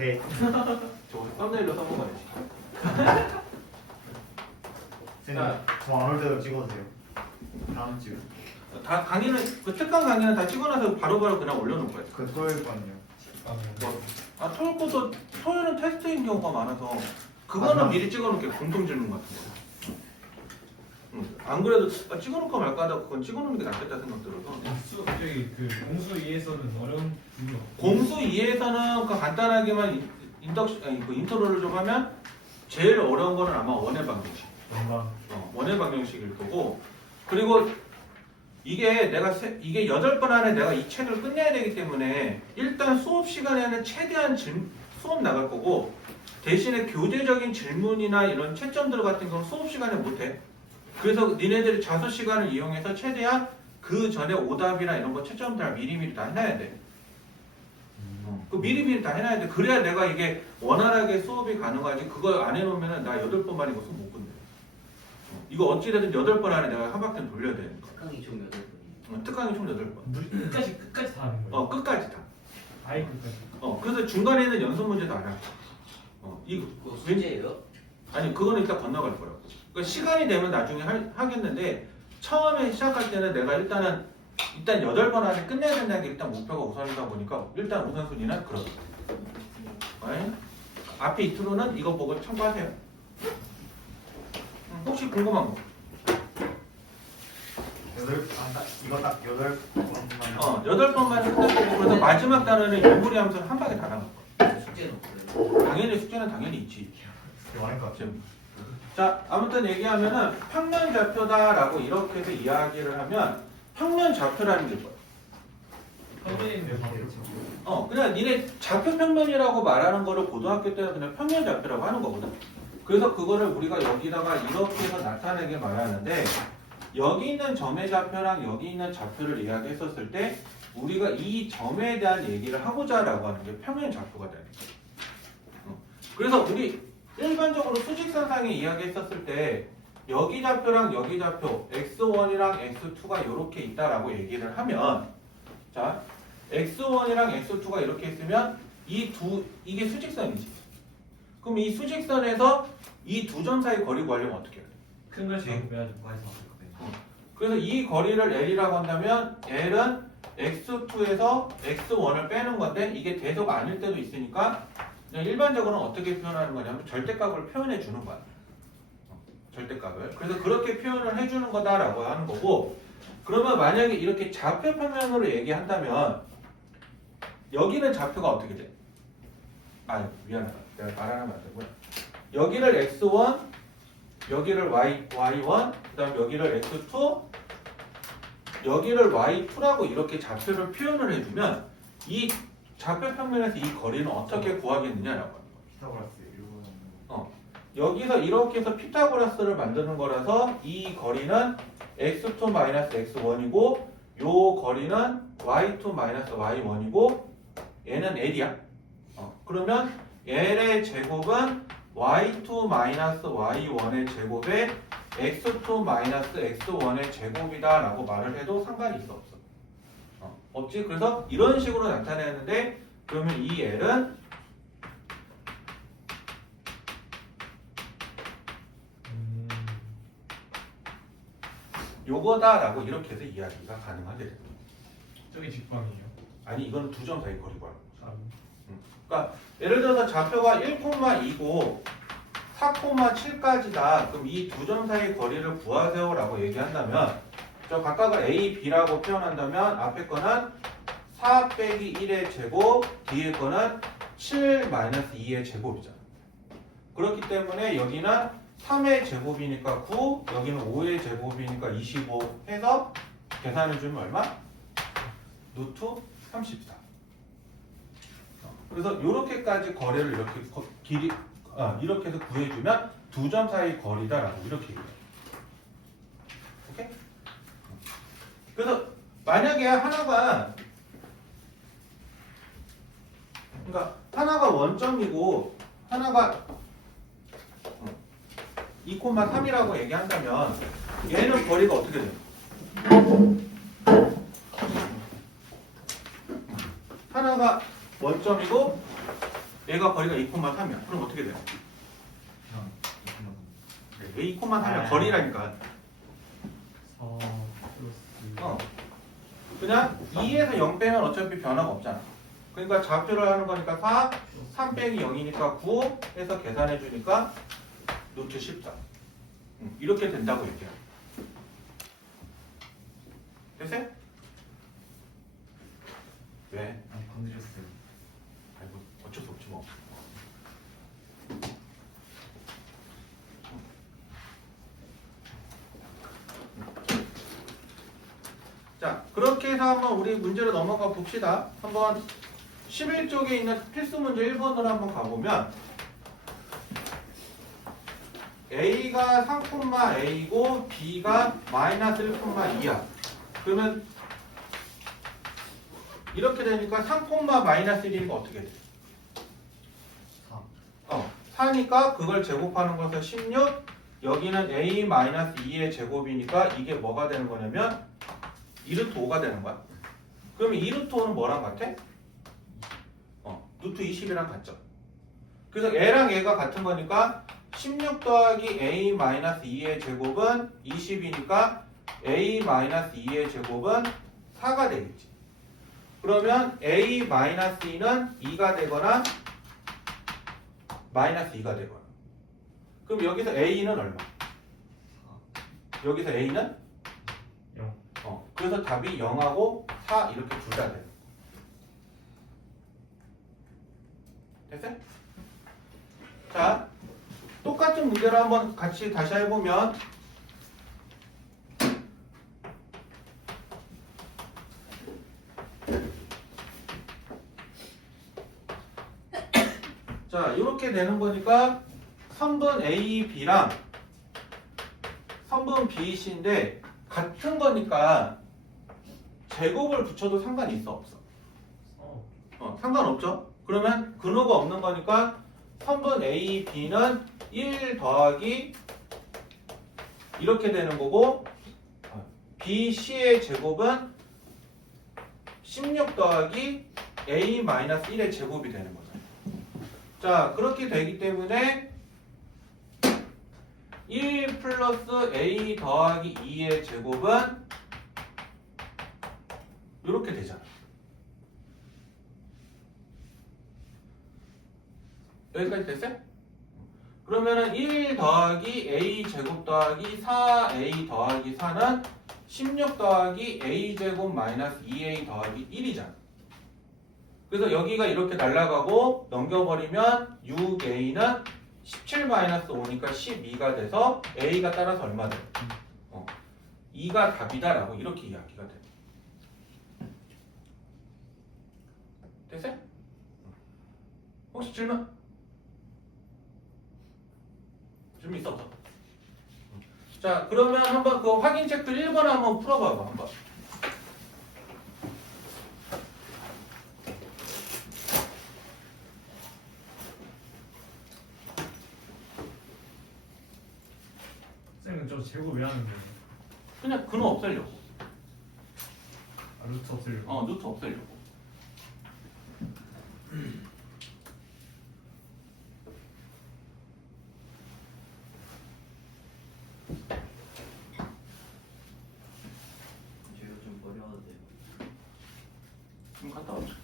오케이. 저거 썸네일로 써먹어야지. 쌤, 저안 올 때도 찍어도 돼요. 다음 주. 다 강의는 그 특강 강의는 다 찍어놔서 바로바로 그냥 올려놓을 거야. 그 토요일 거는요. 토요일 것도 토요일은 테스트인 경우가 많아서 그거는 아, 미리 찍어놓을게. 공통 질문 같은 거. 안 그래도 찍어놓을까 말까 하다 그건 찍어놓는 게 낫겠다 생각 들어서. 저기 그 공수 2에서는 어려운 부분이 없고 공수 2에서는 그 간단하게만 그 인트로를 좀 하면 제일 어려운 거는 아마 원의 방정식. 원의 방정식일 거고, 그리고 이게 이게 8번 안에 내가 이 책을 끝내야 되기 때문에 일단 수업 시간에는 최대한 수업 나갈 거고, 대신에 교재적인 질문이나 이런 채점들 같은 경우는 수업 시간에 못해. 그래서 니네들이 자습 시간을 이용해서 최대한 그 전에 오답이나 이런 거 채점들 미리미리 다 해놔야 돼. 그 미리미리 다 해놔야 돼. 그래야 내가 이게 원활하게 수업이 가능하지. 그걸 안 해놓으면 나 8번 만에 이거 수업 못 끝내. 이거 어찌되든 8번 안에 내가 한 바퀴는 돌려야 되는 거야. 특강이 총 8번이에요. 특강이 총 8번. 끝까지 다 하는 거예요. 끝까지 다. 아예 끝까지. 그래서 중간에는 연습 문제도 안 하고. 이거 그거 숙제예요? 아니 그거는 일단 건너갈 거라고. 그러니까 시간이 되면 나중에 하겠는데 처음에 시작할 때는 내가 일단 8번 안에 끝내야 된다는 게 일단 목표가 우선이다 보니까 일단 우선순위는 그렇다. 앞에 이틀로는 이거 보고 참고하세요. 혹시 궁금한 거? 이거 딱 8번만. 8번만 했다고. 그래서 마지막 단어는 유무리 함수는 한 방에 다 나갈 거야. 숙제는 없어요. 당연히 숙제는 당연히 있지. 많을 것 같아요. 자, 아무튼 얘기하면은 평면 좌표다라고 이렇게 해서 이야기를 하면 평면 좌표라는 게 뭐야? 평면인데 바로 그냥 니네 좌표 평면이라고 말하는 거를 고등학교 때는 그냥 평면 좌표라고 하는 거거든. 그래서 그거를 우리가 여기다가 이렇게 해서 나타내게 말하는데, 여기 있는 점의 좌표랑 여기 있는 좌표를 이야기했었을 때 우리가 이 점에 대한 얘기를 하고자라고 하는 게 평면 좌표가 되는 거야. 그래서 우리 일반적으로 수직선상에 이야기했었을 때 여기 좌표랑 여기 좌표 x1이랑 x2가 이렇게 있다라고 얘기를 하면, 자 x1이랑 x2가 이렇게 있으면 이게 수직선이지. 그럼 이 수직선에서 이 두 점 사이 거리 구하려면 어떻게 해야 돼? 큰 글씨 빼야죠. 많이 잡을 그래서 이 거리를 L이라고 한다면 L은 x2에서 x1을 빼는 건데, 이게 대소가 아닐 때도 있으니까 그냥 일반적으로는 어떻게 표현하는 거냐면 절대값을 표현해 주는 거야. 절대값을. 그래서 그렇게 표현을 해주는 거다라고 하는 거고, 그러면 만약에 이렇게 좌표 평면으로 얘기한다면 여기는 좌표가 어떻게 돼? 미안하다. 내가 말하면 안 되고요. 여기를 x1, 여기를 y1, 그 다음 여기를 x2, 여기를 y2라고 이렇게 좌표를 표현을 해주면 이 좌표 평면에서 이 거리는 어떻게 구하겠느냐라고 하는 거예요. 피타고라스 일본. 여기서 이렇게 해서 피타고라스를 만드는 거라서 이 거리는 x2-x1이고 요 거리는 y2-y1이고 얘는 L이야. 그러면 L의 제곱은 y2-y1의 제곱에 x2-x1의 제곱이다 라고 말을 해도 상관이 있어 없어? 없지? 그래서 이런 식으로 나타내는데, 그러면 이 L은 요거다 라고 이렇게 해서 이야기가 가능하게 됩니다. 저기 직방이에요. 아니 이건 두 점 사이 거리고 하는 거죠. 아, 그러니까 예를 들어서 좌표가 1,2고 4,7까지다. 그럼 이 두 점 사이 거리를 구하세요 라고 얘기한다면, 저 각각을 A, B라고 표현한다면 앞에 거는 4 빼기 1의 제곱, 뒤에 거는 7-2의 제곱이잖아. 그렇기 때문에 여기는 3의 제곱이니까 9, 여기는 5의 제곱이니까 25 해서 계산해주면 얼마? 루트 34. 그래서 이렇게까지 거리를 이렇게 해서 구해주면 두 점 사이 거리다라고 이렇게 얘기해요. 오케이? 그래서 만약에 하나가 원점이고 하나가 2,3이라고 얘기한다면 얘는 거리가 어떻게 돼요? 하나가 원점이고 얘가 거리가 2,3이야. 그럼 어떻게 돼요? 그냥 얘 2,3이야. 아. 거리라니까. 4 플러스 어. 그냥 2에서 0 빼면 어차피 변화가 없잖아. 그러니까 좌표를 하는 거니까 4, 3 빼기 0이니까 9 해서 계산해 주니까 루트 14. 이렇게 된다고 얘기해요. 됐어요? 왜? 건드렸어요. 아이고 어쩔 수 없지 뭐. 자, 그렇게 해서 한번 우리 문제로 넘어가 봅시다. 한번 11쪽에 있는 필수 문제 1번으로 한번 가보면 A가 3,A고 B가 마이너스 1,2야. 그러면 이렇게 되니까 3,-1이니까 어떻게 돼? 4. 4니까 그걸 제곱하는 것은 16. 여기는 A-2의 제곱이니까 이게 뭐가 되는 거냐면 2루트 5가 되는 거야. 그러면 2루트 5는 뭐랑 같아? 루트 20이랑 같죠. 그래서 얘랑 얘가 같은 거니까 16 더하기 A-2의 제곱은 20이니까 A-2의 제곱은 4가 되겠지. 그러면 A-2는 2가 되거나 마이너스 2가 되거나. 그럼 여기서 A는 얼마? 여기서 A는? 0 그래서 답이 0하고 4 이렇게 둘 다 돼요. 됐어요? 자, 똑같은 문제를 한번 같이 다시 해보면 자, 이렇게 되는 거니까 선분 A, B랑 선분 B, C인데 같은 거니까 제곱을 붙여도 상관이 있어 없어? 상관없죠? 그러면 근호가 없는 거니까 선분 A, B는 1 더하기 이렇게 되는 거고 B, C의 제곱은 16 더하기 A-1의 제곱이 되는 거죠. 자, 그렇게 되기 때문에 1 플러스 A 더하기 2의 제곱은 이렇게 되잖아. 여기까지 됐어요? 그러면은 1 더하기 A 제곱 더하기 4A 더하기 4는 16 더하기 A 제곱 마이너스 2A 더하기 1이잖아. 그래서 여기가 이렇게 날아가고 넘겨버리면 6A는 17 마이너스 5니까 12가 돼서 A가 따라서 얼마 돼? 2가 답이다라고 이렇게 이야기가 돼. 됐어요? 혹시 질문? 질문 있어 없어? 자, 그러면 한번 그 확인 체크 1번 한번 풀어봐봐 한번. 쌤은 저 제곱 왜 하는 거예요? 그냥 근호 없애려고. 루트 없애려고 루트 없애려고. 제가 좀 버려도 돼요. 좀 갔다 와줘.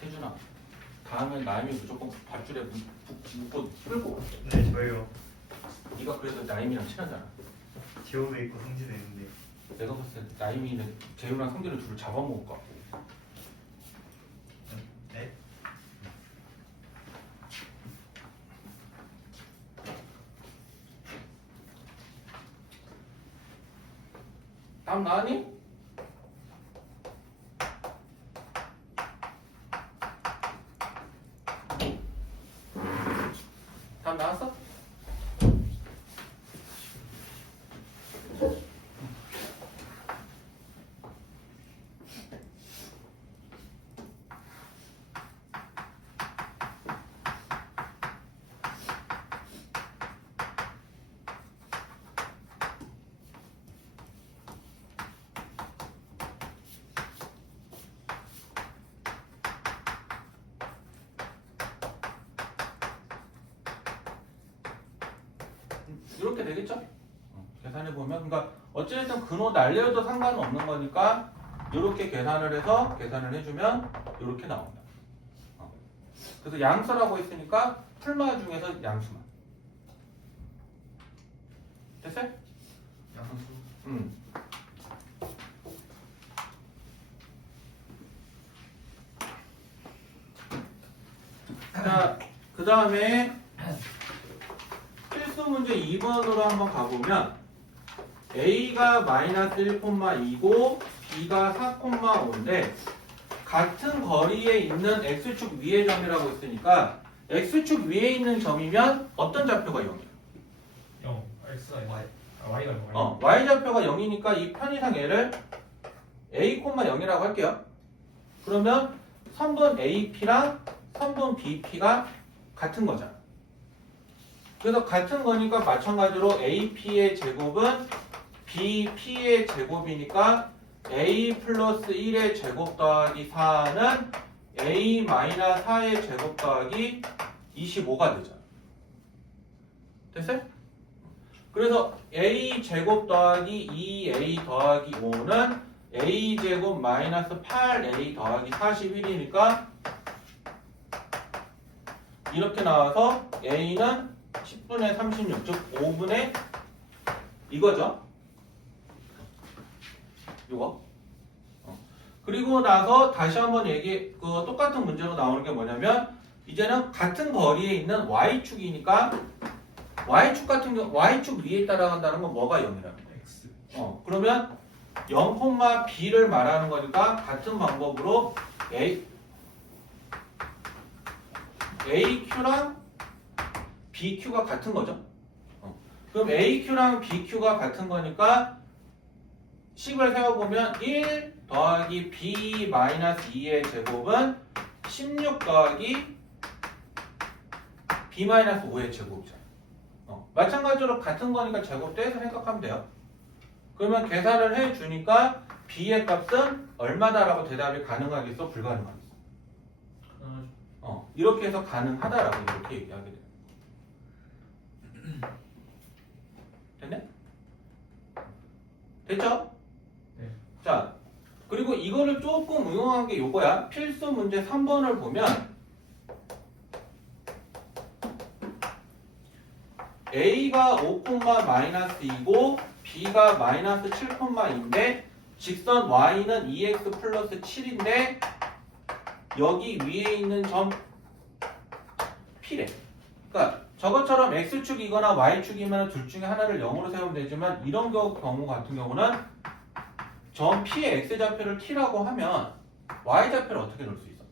태준아, 다음엔 나임이 무조건 밧줄에 묶고 끌고 와. 네, 저예요. 네가 그래서 나임이랑 친하잖아. 지호도 있고 성지도 있는데. 내가 봤을 때 나임이는 재우랑 성기를 둘을 잡아먹을 것 같고. 네? 답 나왔니? 답 나왔어? 이렇게 되겠죠? 계산해 보면 그러니까 어찌됐든 근호 날려도 상관은 없는 거니까 이렇게 계산을 해서 계산을 해주면 이렇게 나온다. 그래서 양수라고 했으니까 풀마 중에서 양수만. 됐어요? 양수. 자, 그 다음에 필수 문제 2번으로 한번 가보면 A가 마이너스 1,2고 B가 4,5인데 같은 거리에 있는 X축 위의 점이라고 했으니까 X축 위에 있는 점이면 어떤 좌표가 0이야? 0. X 아니 Y. Y가 0. Y좌표가 0이니까 이 편의상 얘를 A, 0이라고 할게요. 그러면 선분 AP랑 선분 BP가 같은 거잖아. 그래서 같은 거니까 마찬가지로 AP의 제곱은 BP의 제곱이니까 A 플러스 1의 제곱 더하기 4는 A 마이너스 4의 제곱 더하기 25가 되잖아. 됐어요? 그래서 A 제곱 더하기 2A 더하기 5는 A 제곱 마이너스 8A 더하기 41이니까 이렇게 나와서 A는 10분의 36, 즉 5분의 이거죠. 이거. 그리고 나서 다시 한번 똑같은 문제로 나오는 게 뭐냐면 이제는 같은 거리에 있는 Y축이니까 Y축 같은 경우 Y축 위에 따라간다는 건 뭐가 0이라는 거야? X. 그러면 0, B를 말하는 거니까 같은 방법으로 AQ랑 BQ가 같은 거죠. 그럼 AQ랑 BQ가 같은 거니까 식을 세워보면 1 더하기 B 마이너스 2의 제곱은 16 더하기 B 마이너스 5의 제곱이잖아. 마찬가지로 같은 거니까 제곱 떼서 생각하면 돼요. 그러면 계산을 해주니까 B의 값은 얼마다라고 대답이 가능하겠어? 불가능하겠어? 이렇게 해서 가능하다라고 이렇게 얘기하게 돼요. 됐네? 됐죠? 네. 자, 그리고 이거를 조금 응용한 게 요거야. 필수 문제 3번을 보면 A가 5, 마이너스 2고 B가 마이너스 7,2인데 직선 Y는 2x 플러스 7인데 여기 위에 있는 점 P래. 그러니까 저것처럼 X축이거나 Y축이면 둘 중에 하나를 0으로 세우면 되지만 이런 경우 같은 경우는 점 P의 X좌표를 T라고 하면 Y좌표를 어떻게 넣을 수 있어?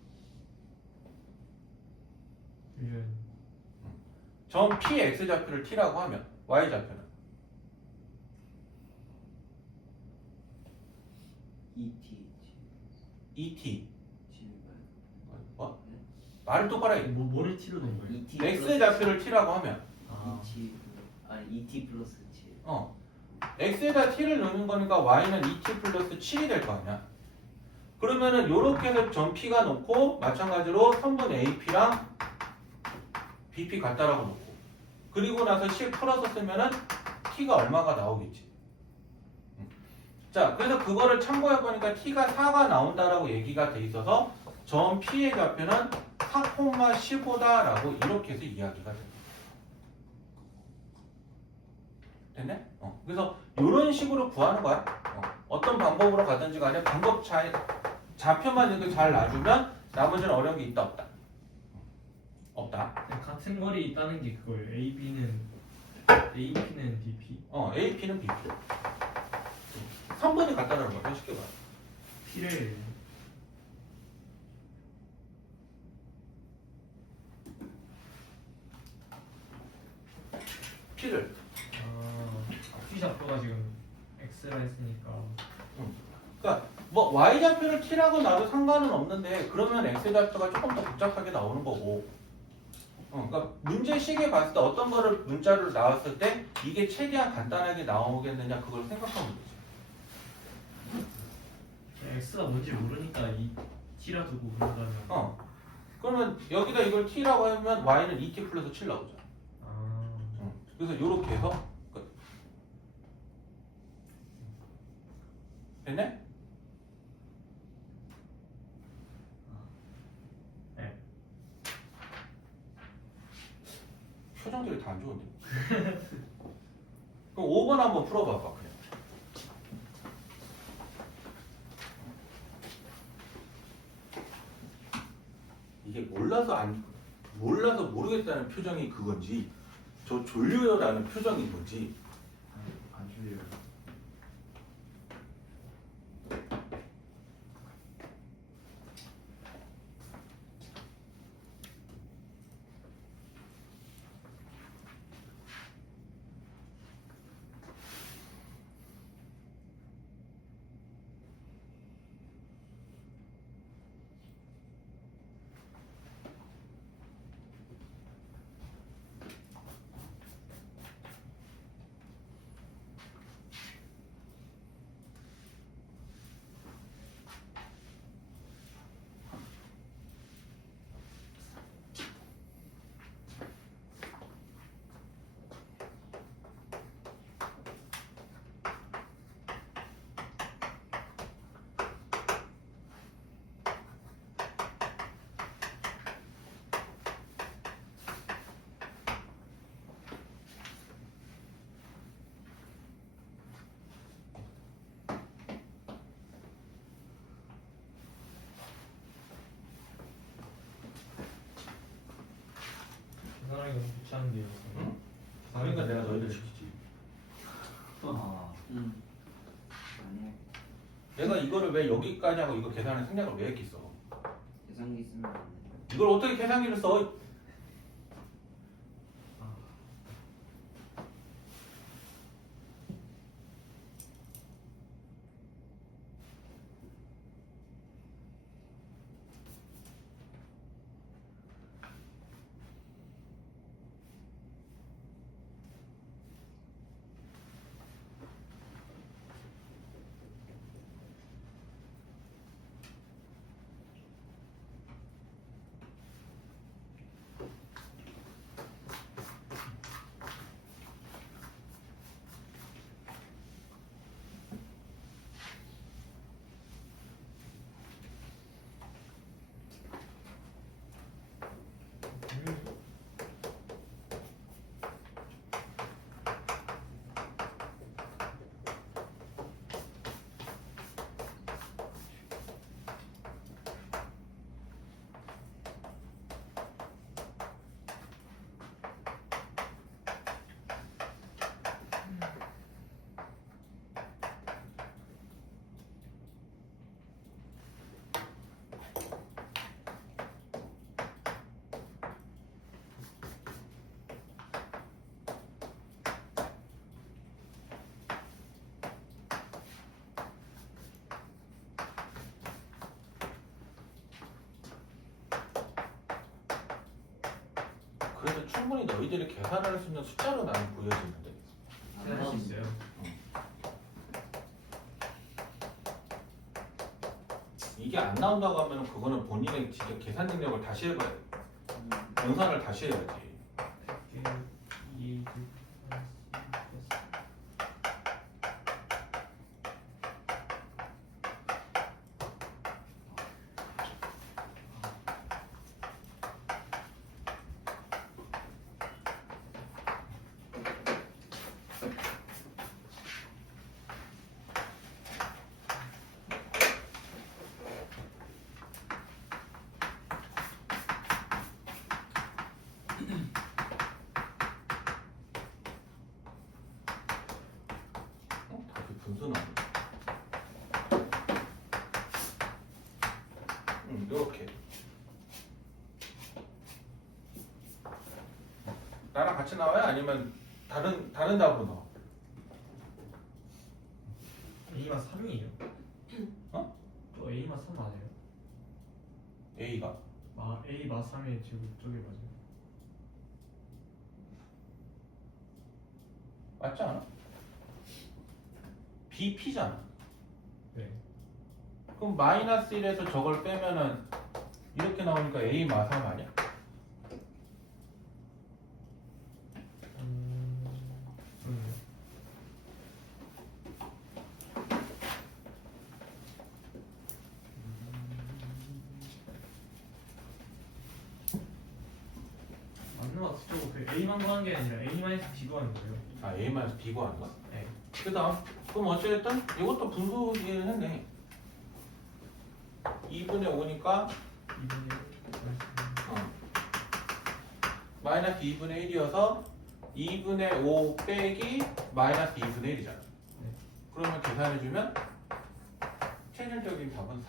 점 P의 X좌표를 T라고 하면 Y좌표는 ET. 뭐? 말을 똑바로 해. 뭐를 T로 낸 거예요? X좌표를 T라고 하면 ET 플러스 7. X에다 T를 넣는 거니까 Y는 ET 플러스 7이 될 거 아니야. 그러면은 요렇게 해서 점 P가 놓고 마찬가지로 선분 AP랑 BP 같다라고 놓고 그리고 나서 10 풀어서 쓰면은 T가 얼마가 나오겠지. 자, 그래서 그거를 참고해보니까 T가 4가 나온다라고 얘기가 돼 있어서 점 P의 좌표는 4,15다라고 이렇게 해서 이야기가 됩니다. 됐네? 그래서 이런 식으로 구하는 거야. 어떤 방법으로 가든지 간에 방법 좌표만 이렇게 잘 놔주면 나머지는 어려운 게 있다 없다? 없다. 같은 거리 있다는 게 그거예요. AP는 BP. AP는 BP. 선분이 충분히 간단한 거 해석해봐. P를 P를 P 좌표가 지금 X라 했으니까 그러니까 뭐 y 좌표를 t라고 놔도 상관은 없는데 그러면 x 좌표가 조금 더 복잡하게 나오는 거고. 그러니까 문제식에 봤을 때 어떤 거를 문자로 나왔을 때 이게 최대한 간단하게 나오겠느냐 그걸 생각하면 되지. X가 뭔지 모르니까 이 T라 두고 그런다면 그러면 여기다 이걸 t라고 하면 y는 2t 플러스 7 나오죠. 아 그래서 이렇게 해서 끝. 됐네? 네. 표정들이 다 안 좋은데. 그럼 5번 한번 풀어봐봐 그냥. 이게 몰라서 모르겠다는 표정이 그건지 저 졸려요라는 표정이 뭔지. 안 줄여요. 계산하기 너무 귀찮은데요. 응? 그러니까 내가 너희들 시키지. 아니야. 내가 이거를 왜 여기까지 하고 이거 계산을 생략을 왜 했겠어? 계산기 쓰면 안 돼. 이걸 어떻게 계산기를 써? 그래서 충분히 너희들이 계산할 수 있는 숫자로 나는 보여지는데. 할 수 있어요. 이게 안 나온다고 하면 그거는 본인의 진짜 계산 능력을 다시 해봐야 돼. 연산을 다시 해야지. 2 음. 같이 나와요? 아니면 다른 답으로 나와? A가 3이에요. 어? 또 A가 3 맞아요? A가? A가 3의 제곱 쪽에 맞아요. 맞지 않아? BP잖아. 네. 그럼 마이너스 1에서 저걸 빼면은 이렇게 나오니까 A 마삼 아니야? 그렇네요. 맞는 것 같아. 저거 그 A만 구하는 게 아니라 A-B 구하는 거예요. 아, A 마이너스 B 구하는 거야? 네. 그 다음 그럼 어쨌든 이것도 분수기를 했네. 2분의 5니까 2분의 마이너스 2분의 1이어서 2분의 5 빼기 마이너스 2분의 1이잖아. 네. 그러면 계산해주면 최종적인 답은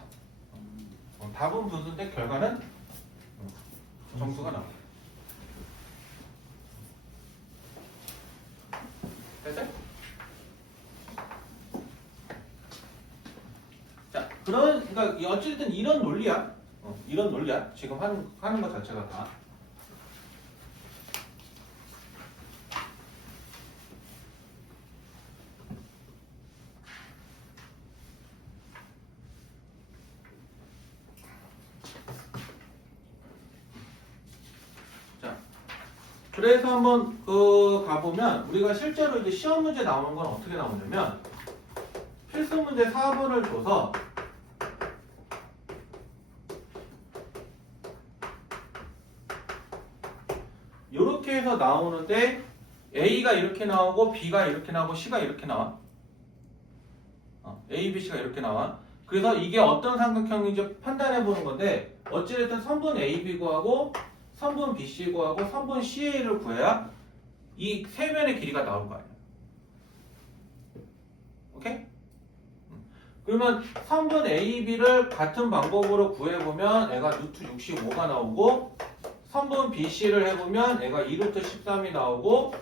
3. 답은 분수인데 결과는 정수가 나와. 됐어요? 자, 그러니까 어쨌든 이런 논리야. 이런 논리야. 지금 하는 것 자체가 다. 자, 그래서 한번 가보면 우리가 실제로 이제 시험 문제 나오는 건 어떻게 나오냐면 필수 문제 4번을 줘서 이렇게 해서 나오는데 A가 이렇게 나오고 B가 이렇게 나오고 C가 이렇게 나와. A, B, C가 이렇게 나와. 그래서 이게 어떤 삼각형인지 판단해 보는 건데 어찌됐든 선분 AB 구하고 선분 BC 구하고 선분 CA를 구해야 이 세 면의 길이가 나올 거 아니야. 오케이? 그러면 선분 AB를 같은 방법으로 구해보면 애가 루트 65가 나오고 선분 BC를 해보면 애가 2루트 13이 나오고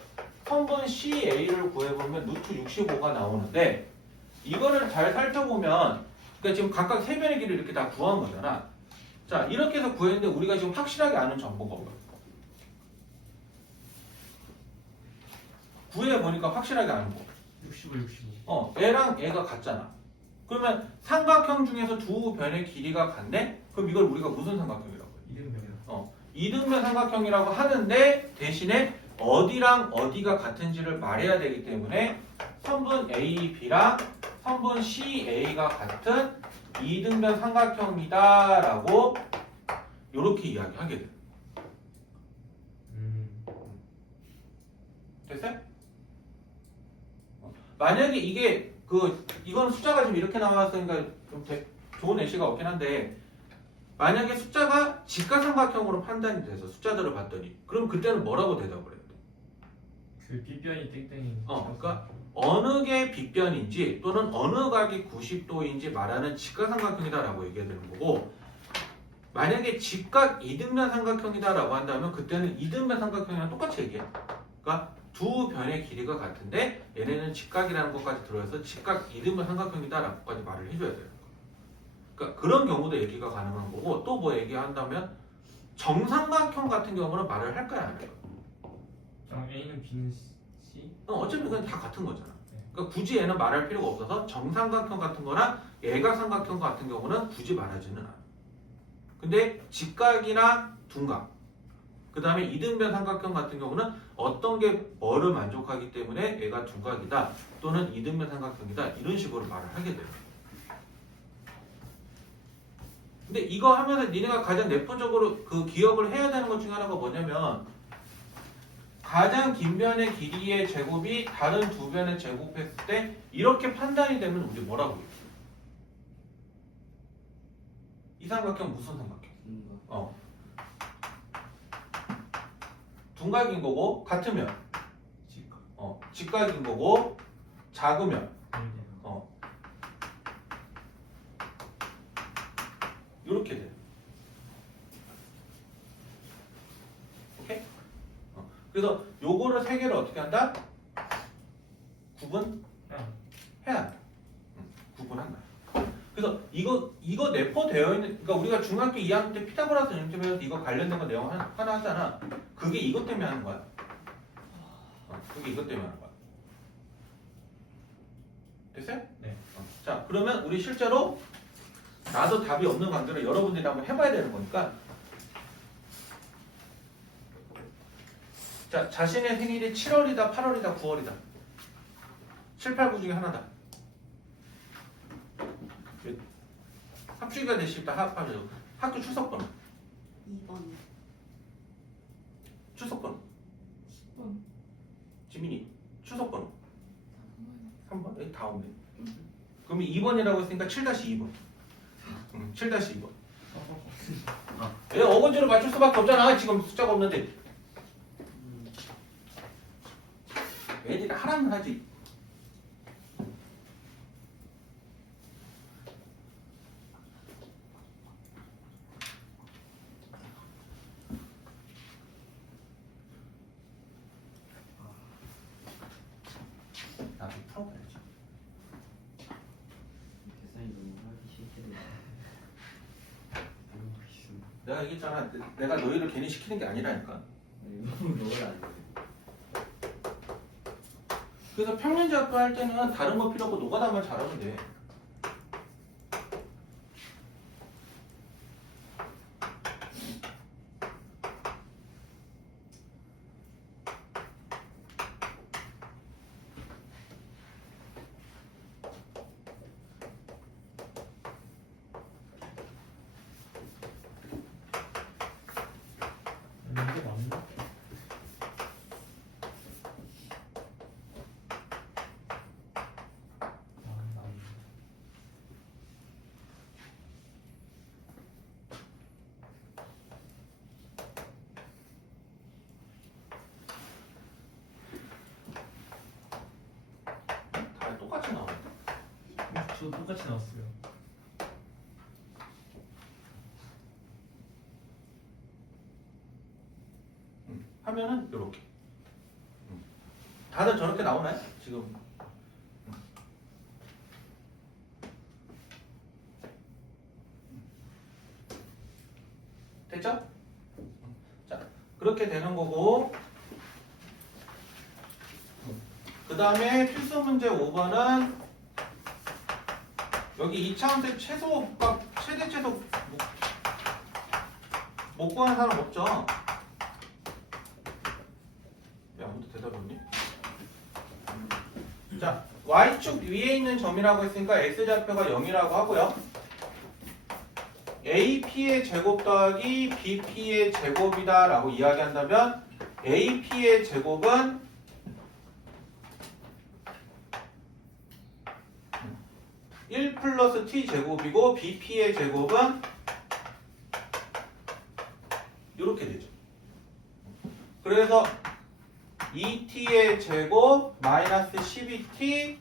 선분 CA를 구해보면 루트 65가 나오는데 이거를 잘 살펴보면 그러니까 지금 각각 세 변의 길이를 이렇게 다 구한 거잖아. 자, 이렇게 해서 구했는데 우리가 지금 확실하게 아는 정보가 없어. 구해보니까 확실하게 아는 거. 65, 65. 얘랑 얘가 같잖아. 그러면 삼각형 중에서 두 변의 길이가 같네? 그럼 이걸 우리가 무슨 삼각형이라고 해? 이등병이다. 이등변 삼각형이라고 하는데 대신에 어디랑 어디가 같은지를 말해야 되기 때문에 선분 A, B랑 선분 C, A가 같은 이등변 삼각형이다 라고 이렇게 이야기하게 돼. 됐어요? 만약에 이게 이건 숫자가 지금 이렇게 나왔으니까 좀 좋은 예시가 없긴 한데 만약에 숫자가 직각삼각형으로 판단이 돼서 숫자들을 봤더니 그럼 그때는 뭐라고 대답을 해야 돼? 그 빗변이 땡땡이. 그러니까 어느 게 빗변인지 또는 어느 각이 90도인지 말하는 직각삼각형이다라고 얘기해야 되는 거고 만약에 직각 이등변 삼각형이다라고 한다면 그때는 이등변 삼각형이랑 똑같이 얘기해. 그러니까 두 변의 길이가 같은데 얘네는 직각이라는 것까지 들어서 직각 이등변 삼각형이다라고까지 말을 해줘야 돼요. 그러니까 그런 경우도 얘기가 가능한 거고 또 뭐 얘기한다면 정삼각형 같은 경우는 말을 할까요 안 할까요? A는 B는 C. 어차피 그건 다 같은 거잖아. 네. 그러니까 굳이 얘는 말할 필요가 없어서 정삼각형 같은 거나 예각삼각형 같은 경우는 굳이 말하지는 않아. 근데 직각이나 둔각 그 다음에 이등변 삼각형 같은 경우는 어떤 게 뭐를 만족하기 때문에 얘가 둔각이다 또는 이등변 삼각형이다 이런 식으로 말을 하게 돼요. 근데 이거 하면서 니네가 가장 내포적으로 기억을 해야 되는 것 중에 하나가 뭐냐면 가장 긴 변의 길이의 제곱이 다른 두 변의 제곱했을 때 이렇게 판단이 되면 우리 뭐라고 해요? 이 삼각형 무슨 삼각형? 둔각인 거고 같으면 직각. 직각인 거고 작으면 이렇게 돼요. 오케이? 그래서 요거를 세 개를 어떻게 한다? 구분해야 한다. 구분한다. 그래서 이거 내포되어 있는, 그러니까 우리가 중학교 2학년 때 피타고라스 연습에서 이거 관련된 거 내용 하나 하잖아. 그게 이것 때문에 하는 거야. 그게 이것 때문에 하는 거야. 됐어요? 네. 자, 그러면 우리 실제로 나도 답이 없는 관계를 여러분들이 한번 해봐야 되는 거니까. 자, 자신의 생일이 7월이다, 8월이다, 9월이다. 7, 8, 9 중에 하나다. 합주기가 되십니다. 합하죠. 학교 출석번호. 2번. 출석번호. 10번. 지민이 추석번호 3번? 여기 다 없네. 그럼 2번이라고 했으니까 7-2번. 7-2번. 얘 어거지로 맞출 수밖에 없잖아. 지금 숫자가 없는데. 애들이 하라면 하지. 나도 풀어봐야지. 계산이 너무 하기 싫게 내가 얘기했잖아. 내가 너희를 괜히 시키는 게 아니라니까. 너무 넣어야 안 돼. 그래서 평면작도 할 때는 다른 거 필요 없고 노가다만 잘하면 돼. 이게 맞나? 다 똑같이 나와. 저 똑같이 나왔어요. 하면은 이렇게. 다들 저렇게 나오나요? 지금. 됐죠? 자, 그렇게 되는 거고. 그 다음에 필수 문제 5번은 여기 2차원적 최소값, 최대 최소 못 구하는 사람 없죠? 야, 아무도 대답이 없니? 자, Y축 위에 있는 점이라고 했으니까 X좌표가 0이라고 하고요. AP의 제곱 더하기 BP의 제곱이다 라고 이야기한다면 AP의 제곱은 1 플러스 T 제곱이고 BP의 제곱은 이렇게 되죠. 그래서 2t의 제곱 마이너스 12t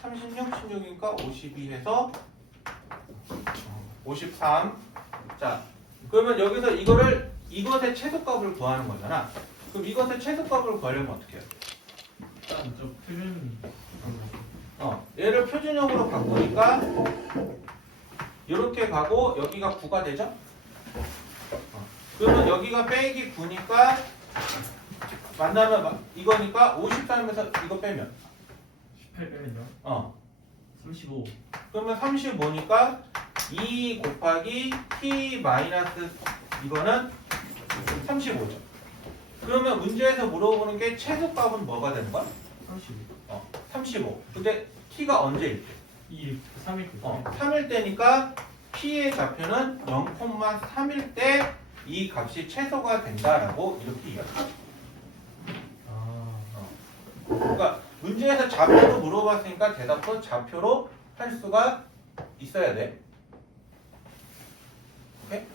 36, 16이니까 52 해서 53. 자, 그러면 여기서 이것의 최소값을 구하는 거잖아. 그럼 이것의 최소값을 구하려면 어떻게 해요? 일단 저 표면 얘를 표준형으로 바꾸니까 이렇게 가고 여기가 9가 되죠? 그러면 여기가 빼기 9니까 만나면 이거니까 53에서 이거 빼면 18 빼면요? 35. 그러면 35니까 2 곱하기 t 마이너스 이거는 35죠. 그러면 문제에서 물어보는 게 최소값은 뭐가 되는 거야? 35. 35. 근데 t가 언제일 때? 2, 3일 때. 3일 때니까 p의 좌표는 0,3일 때 이 값이 최소가 된다라고 이렇게 이야기해요. 그러니까 문제에서 좌표로 물어봤으니까 대답도 좌표로 할 수가 있어야 돼. 오케이?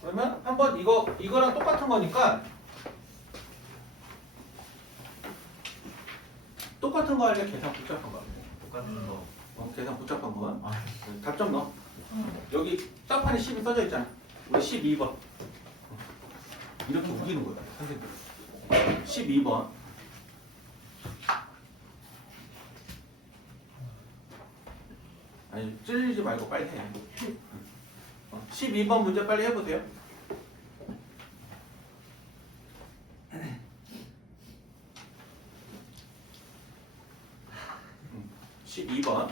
그러면 한번 이거랑 똑같은 거니까 똑같은 거 할래? 계산 복잡한 거 할래? 똑같은 거. 계산 복잡한 거. 답 좀 넣어. 여기 짝판에 10이 써져 있잖아. 우리 12번. 이렇게 우기는 거예요, 선생님. 12번. 아니, 찔리지 말고 빨리 해. 12번 문제 빨리 해보세요. 12번.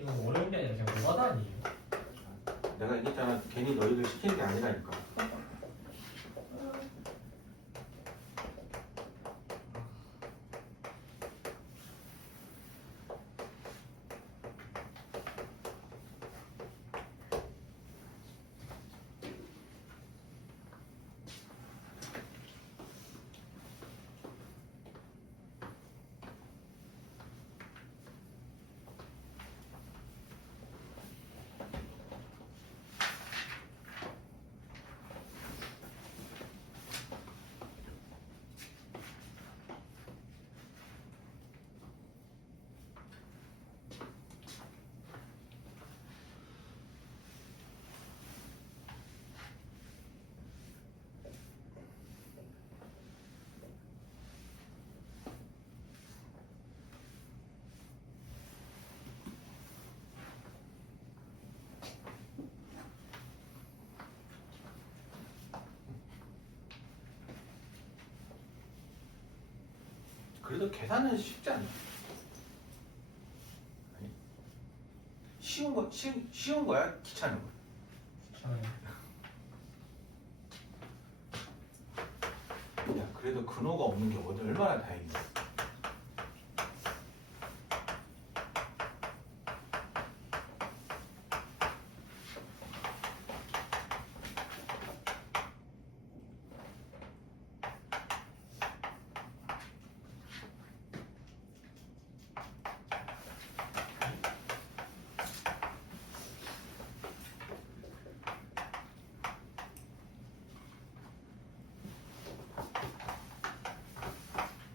이거 어려운 게 아니라 그냥 노가다 아니에요? 내가 얘기했잖아. 괜히 너희들 시키는 게 아니라니까. 그래도 계산은 쉽지 않아. 아니, 쉬운 거야? 귀찮은 거야? 귀찮아요. 야, 그래도 근호가 없는 게 얼마나 다행이야.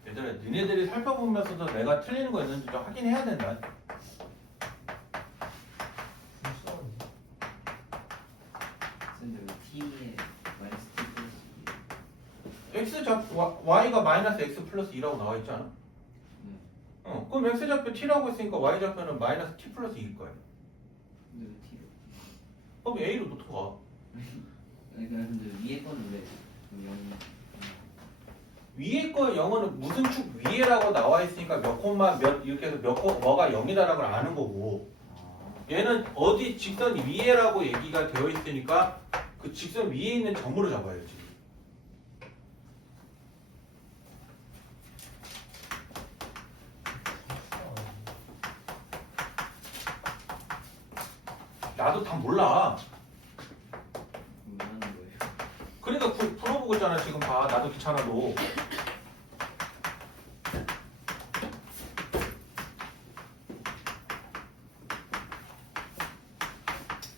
얘들아, 니네들이 살펴보면서도 내가 틀리는 거 있는지 좀 확인해야 된다. 무서운데. 근데 왜 T에 마이너스 T 플러스 x 잡 y가 마이너스 x 플러스 2라고 나와 있잖아. 그럼 x 좌표 t라고 했으니까 y 좌표는 마이너스 t 플러스 2일 거야. 근데 왜 T로? 그럼 a로 놓고 가. 아니 근데 위에 거는 왜 0? 위에 거 영어는 무슨 축 위에라고 나와 있으니까 몇 콤마 몇 이렇게 해서 뭐가 0이다라고 아는 거고, 얘는 어디 직선 위에라고 얘기가 되어 있으니까 그 직선 위에 있는 점으로 잡아야지. 나도 다 몰라. 뭐 하는 거예요? 그러니까 풀어보고 있잖아 지금. 봐, 나도 귀찮아도.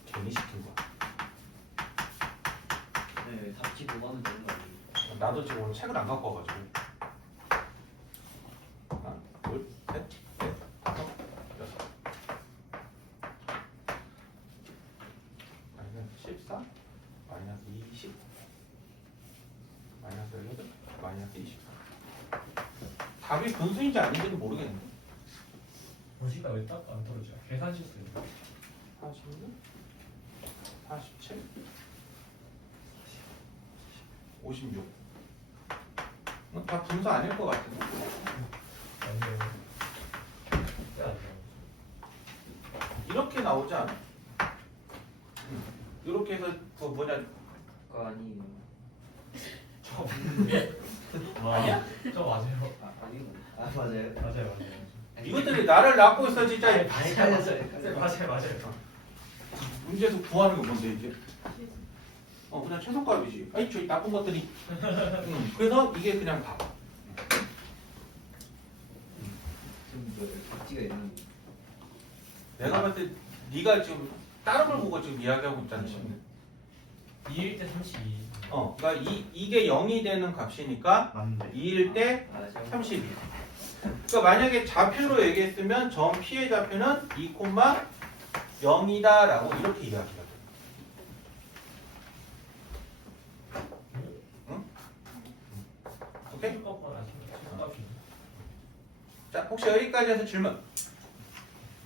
괜히 시킨 거야. 네, 답지 보고 하면 되는 거 아니에요? 나도 지금 오늘 책을 안 갖고 와가지고. 하나, 둘, 셋, 넷, 다섯, 여섯. 마이너스 14, 마이너스 20, 마이너스 18, 마이너스 24. 답이 분수인지 아닌지는 모르겠는데. 뭐지가 왜 딱 안 떨어져? 계산 실수예요. 46, 47, 56. 다 분수 아닐 것 같은데. 아니요. 왜안 나오죠? 이렇게 나오지 않아? 이렇게 해서 그 뭐냐, 그거 아니에요. 저 없는데. 아니야? 저 맞아요. 아니요. 맞아요. 맞아요. 이것들이 나를 낳고 있어 진짜. 맞아요. 문제에서 구하는 게 뭔데 이제? 그냥 최소값이지. 아니 저 나쁜 것들이. 그래서 이게 그냥 다. 박지가 있는. 내가 봤을 때 네가 지금 다른 걸 보고 지금 이야기하고 있다는 식인데. 2일 때 32. 그러니까 이게 0이 되는 값이니까 맞는데. 2일 때 맞아. 32. 그러니까 만약에 좌표로 얘기했으면 점 P의 좌표는 2,0이다라고 이렇게 이야기가 돼. 응? 오케이? 최고값과 최고값이. 자, 혹시 여기까지 해서 질문.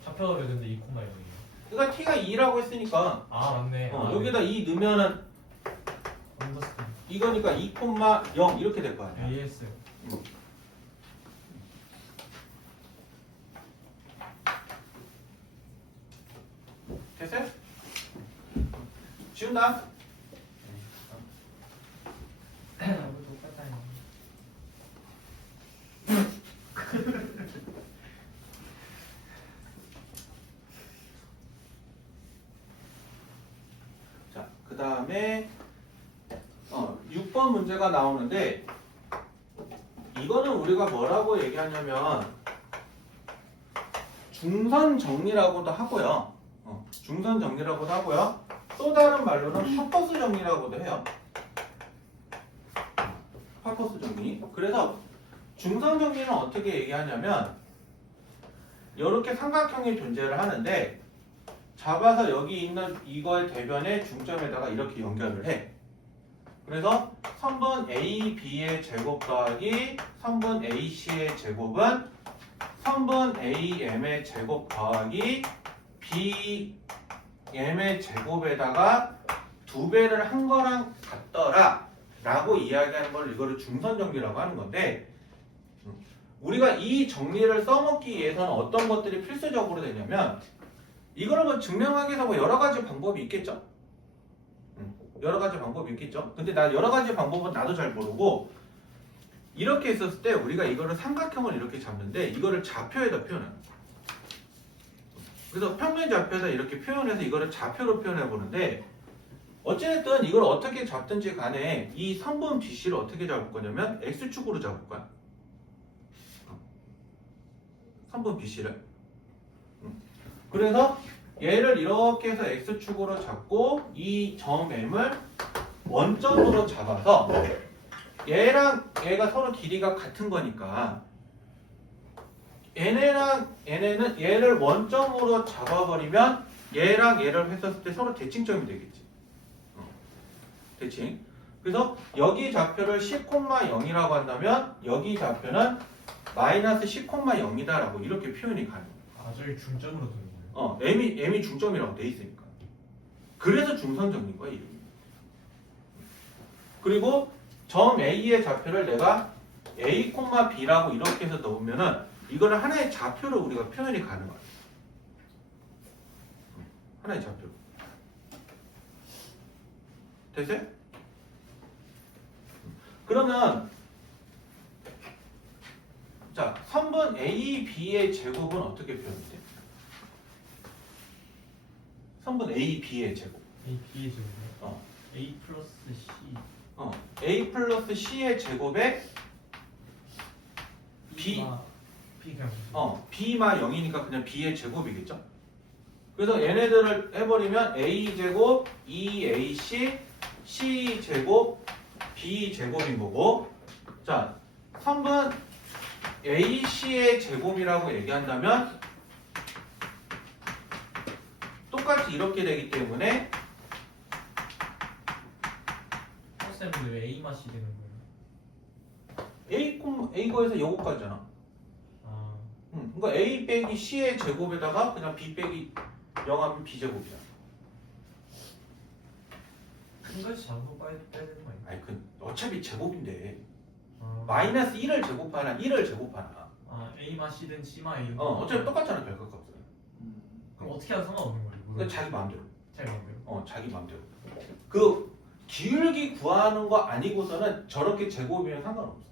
좌표가 왜 근데 2,0이에요? 그러니까 T가 2라고 했으니까 아 맞네. 여기다 2 넣으면은 언더스탠. 이거니까 2,0 이렇게 될 거 아니야. AS. 됐어요? 지운다. 똑같아요. 자, 그 다음에 6번 문제가 나오는데 이거는 우리가 뭐라고 얘기하냐면 중선 정리라고도 하고요. 중선 정리라고도 하고요. 또 다른 말로는 파퍼스 정리라고도 해요. 파퍼스 정리. 그래서 중선 정리는 어떻게 얘기하냐면 이렇게 삼각형이 존재를 하는데 잡아서 여기 있는 이거의 대변의 중점에다가 이렇게 연결을 해. 그래서 선분 AB의 제곱 더하기 선분 AC의 제곱은 선분 AM의 제곱 더하기 BM의 제곱에다가 2배를 한 거랑 같더라 라고 이야기하는 걸 이거를 중선 정리라고 하는 건데 우리가 이 정리를 써먹기 위해서는 어떤 것들이 필수적으로 되냐면 이거를 뭐 증명하기 위해서 뭐 여러 가지 방법이 있겠죠. 여러 가지 방법이 있겠죠. 근데 나 여러 가지 방법은 나도 잘 모르고 이렇게 있었을 때 우리가 이거를 삼각형을 이렇게 잡는데 이거를 좌표에다 표현하는 거야. 그래서 평면 좌표에다 이렇게 표현해서 이거를 좌표로 표현해 보는데 어쨌든 이걸 어떻게 잡든지 간에 이 선분 BC를 어떻게 잡을 거냐면 X축으로 잡을 거야. 선분 BC를. 그래서 얘를 이렇게 해서 X축으로 잡고 이 점 M을 원점으로 잡아서 얘랑 얘가 서로 길이가 같은 거니까 얘네랑 얘네는 얘를 원점으로 잡아버리면 얘랑 얘를 했었을 때 서로 대칭점이 되겠지. 대칭. 그래서 여기 좌표를 10,0이라고 한다면 여기 좌표는 마이너스 10,0이다라고 이렇게 표현이 가능해요. 아 저기 중점으로 두는 거예요? M이 중점이라고 돼 있으니까. 그래서 중선 정리인 거야, 이름이. 그리고 점 A의 좌표를 내가 A, B라고 이렇게 해서 넣으면은 이거를 하나의 좌표로 우리가 표현이 가능해요. 하나의 좌표. 됐어요? 그러면 자, 선분 A, B의 제곱은 어떻게 표현이 돼? 선분 A, B의 제곱. A B의 제곱이요? A 플러스 C. A 플러스 C의 제곱에 B, B 그냥 B마 0이니까 그냥 B의 제곱이겠죠? 그래서 얘네들을 해버리면 A 제곱, 2AC, C 제곱, B 제곱인 거고 자, 선분 AC의 제곱이라고 얘기한다면 똑같이 이렇게 되기 때문에 쌤은 왜 A 맛이 되는 거예요? A 거에서 요거까지잖아. 아 그러니까 A 빼기 C의 제곱에다가 그냥 B 빼기 0하면 B 제곱이야. 큰 거에서 작은 거 빼야 되는 거 아니에요? 아니 그 어차피 제곱인데 아, 마이너스 1을 제곱하나 1을 제곱하나 A 맛이든 C 맛 이런 어차피 똑같잖아 결과값은. 그럼 어떻게 하든 상관없는 거예요? 그러니까 자기 마음대로. 잘 먹어요? 자기 마음대로. 그 기울기 구하는 거 아니고서는 저렇게 제곱이면 상관없어.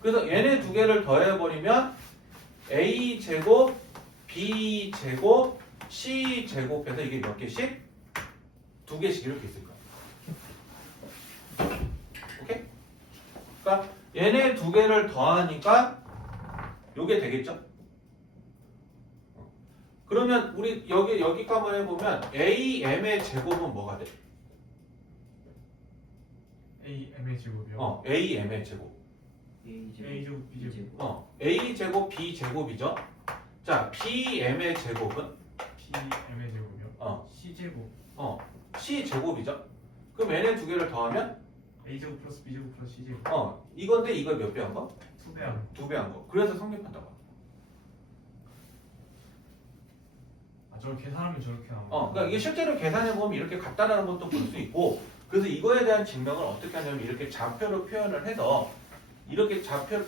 그래서 얘네 두 개를 더해버리면 A 제곱, B 제곱, C 제곱해서 이게 몇 개씩? 2개씩 이렇게 있을 거야. 오케이? 그러니까 얘네 두 개를 더하니까 요게 되겠죠? 그러면 우리 여기 거 한번 해보면 AM의 제곱은 뭐가 돼? AM의 제곱이요. AM의 제곱. A A 제곱, B 제곱. A 제곱 B 제곱이죠. 자, BM의 제곱은 PM의 제곱이요. C 제곱. C 제곱이죠. 그럼 얘네 두 개를 더하면 A 제곱 플러스 B 제곱 플러스 C 제곱. 이건데 이거 몇 배 한 거? 2배 한. 2배 한 거. 그래서 성립한다고. 저걸 계산하면 저렇게 나와요. 그러니까 이게 실제로 계산해 보면 이렇게 같다라는 것도 볼 수 있고, 그래서 이거에 대한 증명을 어떻게 하냐면 이렇게 좌표로 표현을 해서 이렇게 좌표로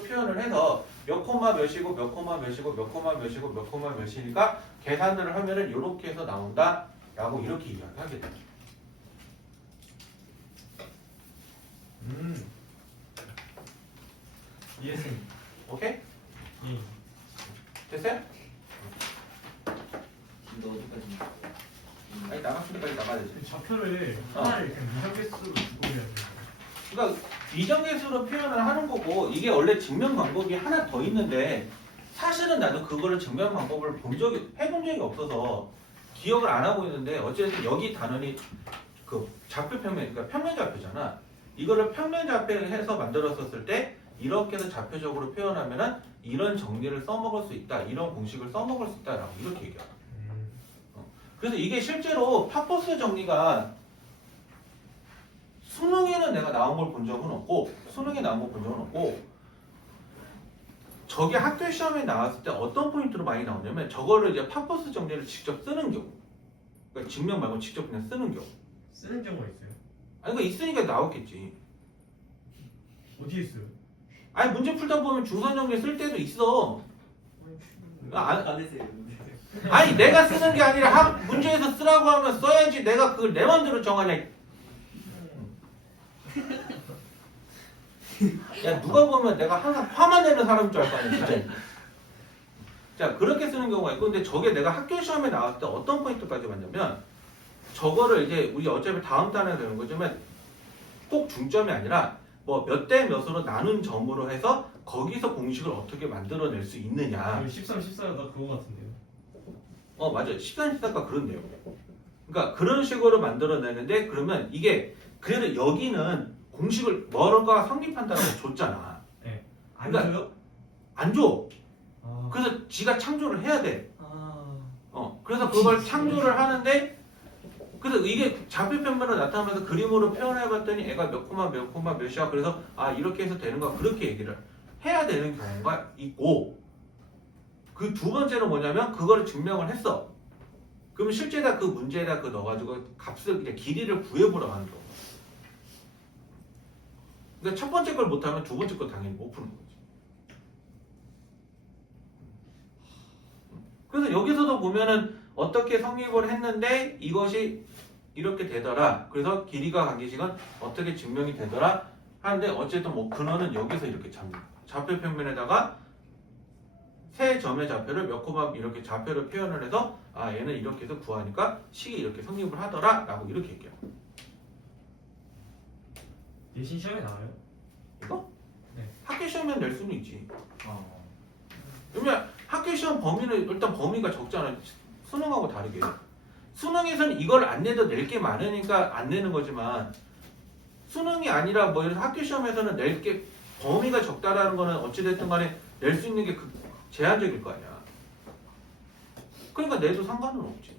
표현을 해서 몇 콤마 몇이고 몇 콤마 몇이고 몇 콤마 몇이고 몇 콤마 몇이니까 계산들을 하면은 이렇게 해서 나온다라고 이렇게 이야기하게 돼요. 이해했습니다. 오케이? 예. 됐어요? 이거 어디까지? 아니 나갔을 때까지 나가야 되지. 그 좌표를 하나를 그냥 무작개수로 주고 해야 돼요. 그러니까 비정계수로 표현을 하는 거고 이게 원래 증명 방법이 하나 더 있는데 사실은 나도 그거를 증명 방법을 해본 적이 없어서 기억을 안 하고 있는데 어쨌든 여기 단원이 그 좌표 평면, 그러니까 평면 좌표잖아. 이거를 평면 좌표를 해서 만들었었을 때 이렇게 해서 좌표적으로 표현하면은 이런 정리를 써먹을 수 있다, 이런 공식을 써먹을 수 있다라고 이렇게 얘기해요. 그래서 이게 실제로 파퍼스 정리가 수능에는 내가 나온 걸 본 적은 없고, 수능에 나온 걸 본 적은 없고, 저게 학교 시험에 나왔을 때 어떤 포인트로 많이 나오냐면 저거를 이제 파퍼스 정리를 직접 쓰는 경우, 그러니까 증명 말고 직접 그냥 쓰는 경우. 쓰는 경우가 있어요. 아니 그러니까 있으니까 나왔겠지. 어디에 있어요? 아니 문제 풀다 보면 중선 정리 쓸 때도 있어. 안 했어요. 아니 내가 쓰는 게 아니라 문제에서 쓰라고 하면 써야지. 내가 그걸 내 맘대로 정하냐. 야 누가 보면 내가 항상 화만 내는 사람인 줄 알 거 아니야 진짜. 자 그렇게 쓰는 경우가 있고, 근데 저게 내가 학교 시험에 나왔을 때 어떤 포인트까지 봤냐면 저거를 이제 우리 어차피 다음 단에 되는 거지만 꼭 중점이 아니라 뭐 몇 대 몇으로 나눈 점으로 해서 거기서 공식을 어떻게 만들어낼 수 있느냐. 13, 14가 그거 같은데요. 맞아요. 13, 14가 그런데요. 그러니까 그런 식으로 만들어내는데, 그러면 이게 그래도 여기는 공식을 뭐가 성립한다라고 줬잖아. 네. 안 그러니까 줘요? 안 줘. 아. 그래서 지가 창조를 해야 돼. 아. 그래서 그걸 창조를 하는데, 그래서 이게 좌표 평면으로 나타나면서 그림으로 표현해봤더니 애가 몇 코마 몇 코마 몇이야. 그래서 이렇게 해서 되는 거야. 그렇게 얘기를 해야 되는 경우가 있고, 그 두 번째는 뭐냐면 그거를 증명을 했어. 그럼 실제다 그 문제에다 그 넣어가지고 값을 그냥 길이를 구해보라고 하는 거야. 그러니까 첫 번째 걸 못하면 두 번째 거 당연히 못 푸는 거지. 그래서 여기서도 보면은 어떻게 성립을 했는데 이것이 이렇게 되더라. 그래서 길이가 관계식은 어떻게 증명이 되더라 하는데, 어쨌든 뭐 근원은 여기서 이렇게 잡는 거야. 좌표 평면에다가 세 점의 좌표를 몇 코마 이렇게 좌표를 표현을 해서 얘는 이렇게 해서 구하니까 식이 이렇게 성립을 하더라 라고 이렇게 얘기해요. 내신 시험에 나와요? 이거? 네. 학교 시험에 낼 수는 있지. 왜냐면 학교 시험 범위는 일단 범위가 적잖아. 수능하고 다르게. 수능에서는 이걸 안 내도 낼 게 많으니까 안 내는 거지만, 수능이 아니라 뭐 이런 학교 시험에서는 낼 게 범위가 적다라는 거는 어찌됐든 간에 낼 수 있는 게 제한적일 거 아니야. 그러니까 내도 상관은 없지.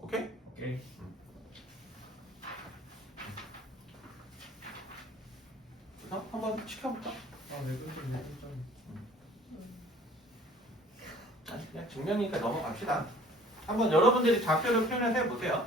오케이? 오케이. 그래서 한번 시켜볼까? 내분점. 아니, 그냥 증명이니까 넘어갑시다. 한번 여러분들이 좌표를 표현해서 해보세요.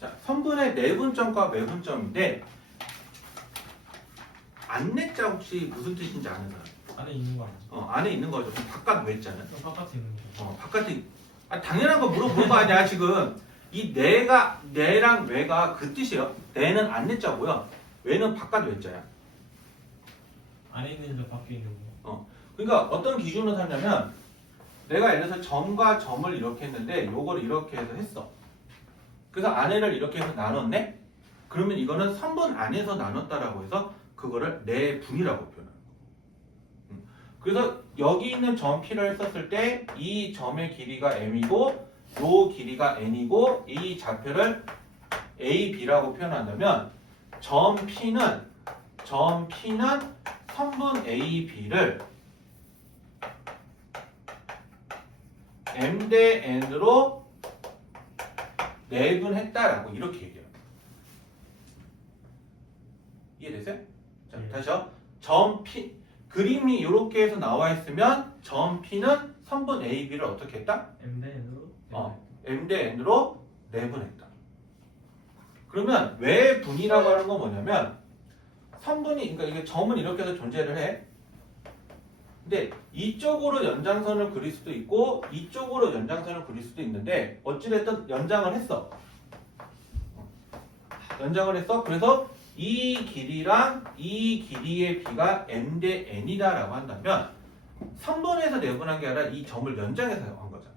자, 선분의 내분점과 외분점인데, 안내자 혹시 무슨 뜻인지 아는 사람? 안에 있는 거 아니죠? 안에 있는 거죠. 바깥 외자는. 바깥에 있는 거. 바깥에. 당연한 거 물어본 거 아니야 지금. 이 내랑 외가 그 뜻이에요. 내는 안 내자고요. 외는 바깥 외자야. 안에 있는 점 밖에 있는 거. 그러니까 어떤 기준으로 삼냐면 내가 예를 들어서 점과 점을 이렇게 했는데 요걸 이렇게 해서 했어. 그래서 안에를 이렇게 해서 나눴네? 그러면 이거는 선분 안에서 나눴다라고 해서 그거를 내분이라고 표현하는 거야. 그래서 여기 있는 점 P를 썼을 때 이 점의 길이가 M이고 요 길이가 N이고 이 좌표를 A, B라고 표현한다면 점 P는 선분 A, B를 M 대 N으로 내분했다라고 이렇게 얘기해요. 이해되세요? 자, 네. 다시요. 점 P 그림이 이렇게 해서 나와 있으면 점 P는 선분 A, B를 어떻게 했다? M대N으로. M 대 N으로 내분했다. 그러면 왜 분이라고 하는 건 뭐냐면 선분이 그러니까 이게 점은 이렇게 해서 존재를 해. 근데 이쪽으로 연장선을 그릴 수도 있고 이쪽으로 연장선을 그릴 수도 있는데 어찌됐든 연장을 했어. 연장을 했어. 그래서 이 길이랑 이 길이의 비가 M 대 N이다 라고 한다면 3번에서 내분한 게 아니라 이 점을 연장해서 한 거잖아.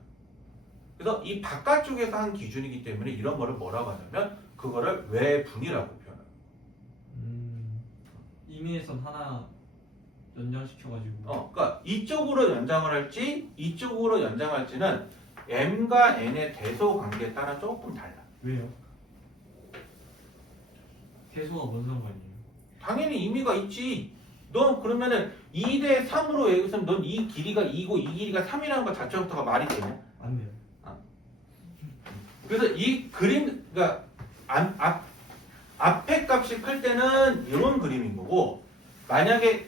그래서 이 바깥쪽에서 한 기준이기 때문에 이런 거를 뭐라고 하냐면 그거를 외분이라고 표현해요. 임의선 하나 연장시켜가지고. 그러니까 이쪽으로 연장을 할지 이쪽으로 연장할지는 M과 N의 대소 관계에 따라 조금 달라. 왜요? 대소가 뭔 상관이에요? 당연히 의미가 있지. 너 그러면은 2대 3으로 얘기했으면 넌 이 길이가 2고 이 길이가 3이라는 것 자체부터가 말이 되냐? 안 돼요. 그래서 이 그림, 그러니까 앞에 값이 클 때는 이런 그림인 거고 만약에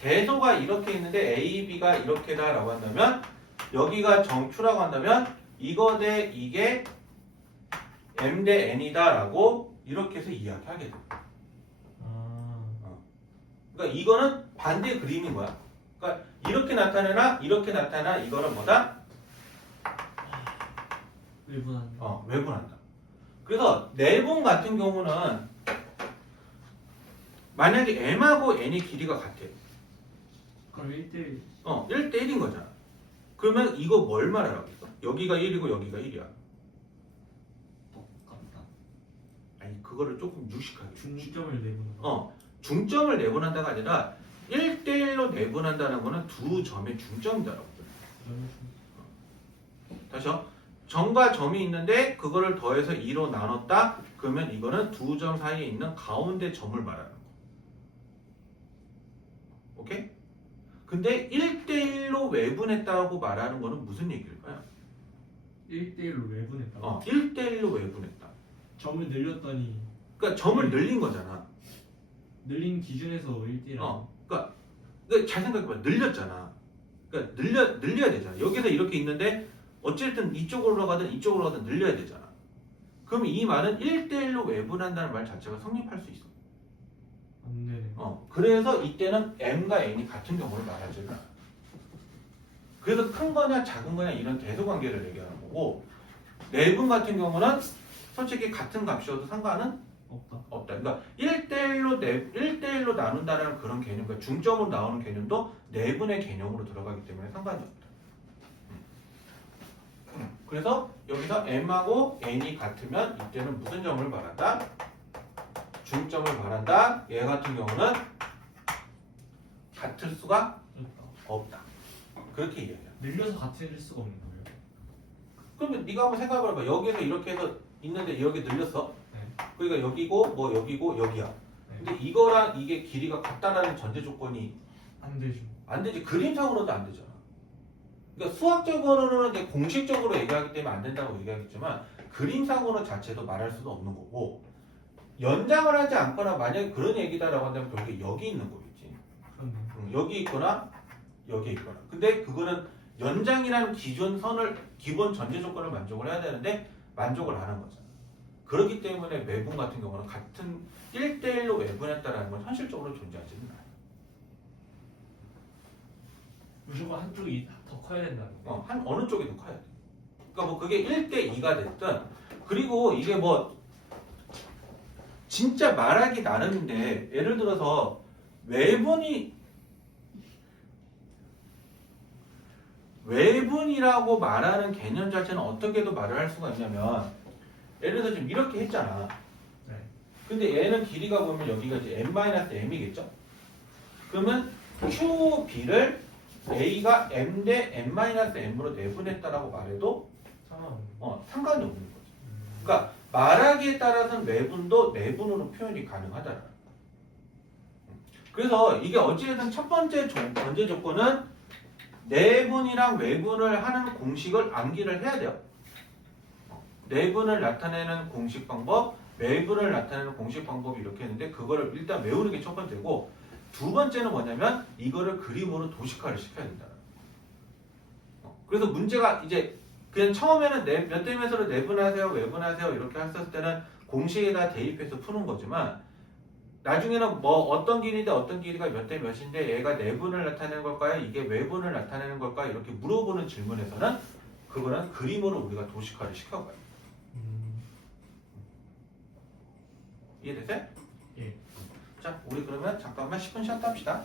대소가 이렇게 있는데 A, B가 이렇게다라고 한다면 여기가 정추라고 한다면 이거 대 이게 M 대 N이다라고 이렇게 해서 이야기하게 돼. 그러니까 이거는 반대 그림인 거야. 그러니까 이렇게 나타내나 이렇게 나타나 이거는 뭐다? 외분한. 외분한다. 그래서 내분 같은 경우는 만약에 M하고 N의 길이가 같아. 그럼 1대1. 1대 1인 거잖아. 그러면 이거 뭘 말하라고 했어? 여기가 1이고 여기가 1이야. 똑같다. 아니 그거를 조금 유식하게. 중점을 내분한 거. 중점을 내분한다가 아니라 1대1로 내분한다는 거는 두 점의 중점이다라고. 다시요. 점과 점이 있는데 그거를 더해서 2로 나눴다. 그러면 이거는 두 점 사이에 있는 가운데 점을 말하는 거. 오케이? 근데 1대1로 외분했다고 말하는 거는 무슨 얘기일까요? 1대1로 외분했다고? 1대1로 외분했다. 점을 늘렸더니 그러니까 점을 늘린 거잖아. 늘린 기준에서 1대1. 그러니까 잘 생각해봐. 늘렸잖아. 그러니까 늘려야 되잖아. 여기서 이렇게 있는데 어쨌든 이쪽으로 가든 이쪽으로 가든 늘려야 되잖아. 그럼 이 말은 1대1로 외분한다는 말 자체가 성립할 수 있어. 안 되네. 그래서 이때는 M과 N이 같은 경우를 말하지는 않아. 그래서 큰 거냐 작은 거냐 이런 대소관계를 얘기하는 거고 내분 같은 경우는 솔직히 같은 값이어도 상관은 없다. 그러니까 1대1로 나눈다는 그런 개념, 그러니까 중점으로 나오는 개념도 내분의 개념으로 들어가기 때문에 상관이 없다. 그래서 여기서 M하고 N이 같으면 이때는 무슨 점을 말한다? 중점을 말한다. 얘 같은 경우는 같을 수가 없다. 그렇게 얘기해요. 늘려서 같을 수가 없는 거예요. 그러면 네가 한번 생각을 해봐. 여기에서 이렇게 해서 있는데 여기 늘렸어. 네. 그러니까 여기고 뭐 여기고 여기야. 네. 근데 이거랑 이게 길이가 같다라는 전제 조건이 안 되죠. 안 되지. 그림상으로도 안 되잖아. 그러니까 수학적으로는 이제 공식적으로 얘기하기 때문에 안 된다고 얘기하겠지만 그림상으로 자체도 말할 수도 없는 거고 연장을 하지 않거나 만약에 그런 얘기다라고 한다면 결국에 여기 있는 거겠지. 그렇네. 여기 있거나 여기 있거나. 근데 그거는 연장이라는 기본 전제 조건을 만족을 해야 되는데 만족을 안 한 거잖아. 그렇기 때문에 외분 같은 경우는 같은 1대1로 외분했다라는 건 현실적으로 존재하지는 않아요. 무조건 한쪽이 더 커야 된다는 거. 어느 쪽이 더 커야 돼. 그러니까 뭐 그게 1대 2가 됐든 그리고 이게 뭐 진짜 말하기 나름인데 예를 들어서 외분이라고 말하는 개념 자체는 어떻게도 말을 할 수가 있냐면 예를 들어서 지금 이렇게 했잖아. 네. 근데 얘는 길이가 보면 여기가 이제 n-m이겠죠? 그러면 QB를 A가 m 대 n-m으로 내분했다라고 말해도 상관이 없는 거지. 그러니까 말하기에 따라서는 외분도 내분으로 표현이 가능하다. 그래서 이게 어찌됐든 첫 번째 전제 조건은 내분이랑 외분을 하는 공식을 암기를 해야 돼요. 내분을 나타내는 공식 방법, 외분을 나타내는 공식 방법이 이렇게 있는데 그거를 일단 외우는 게 첫 번째고 두 번째는 뭐냐면 이거를 그림으로 도식화를 시켜야 된다. 그래서 문제가 이제 그냥 처음에는 몇 대 몇으로 내분하세요, 외분하세요 이렇게 했을 때는 공식에다 대입해서 푸는 거지만 나중에는 뭐 어떤 길이인데 어떤 길이가 몇 대 몇인데 얘가 내분을 나타내는 걸까요? 이게 외분을 나타내는 걸까요? 이렇게 물어보는 질문에서는 그거는 그림으로 우리가 도식화를 시켜가요. 이해되세요? 예. 자, 우리 그러면 잠깐만 10분 쉬었다 합시다.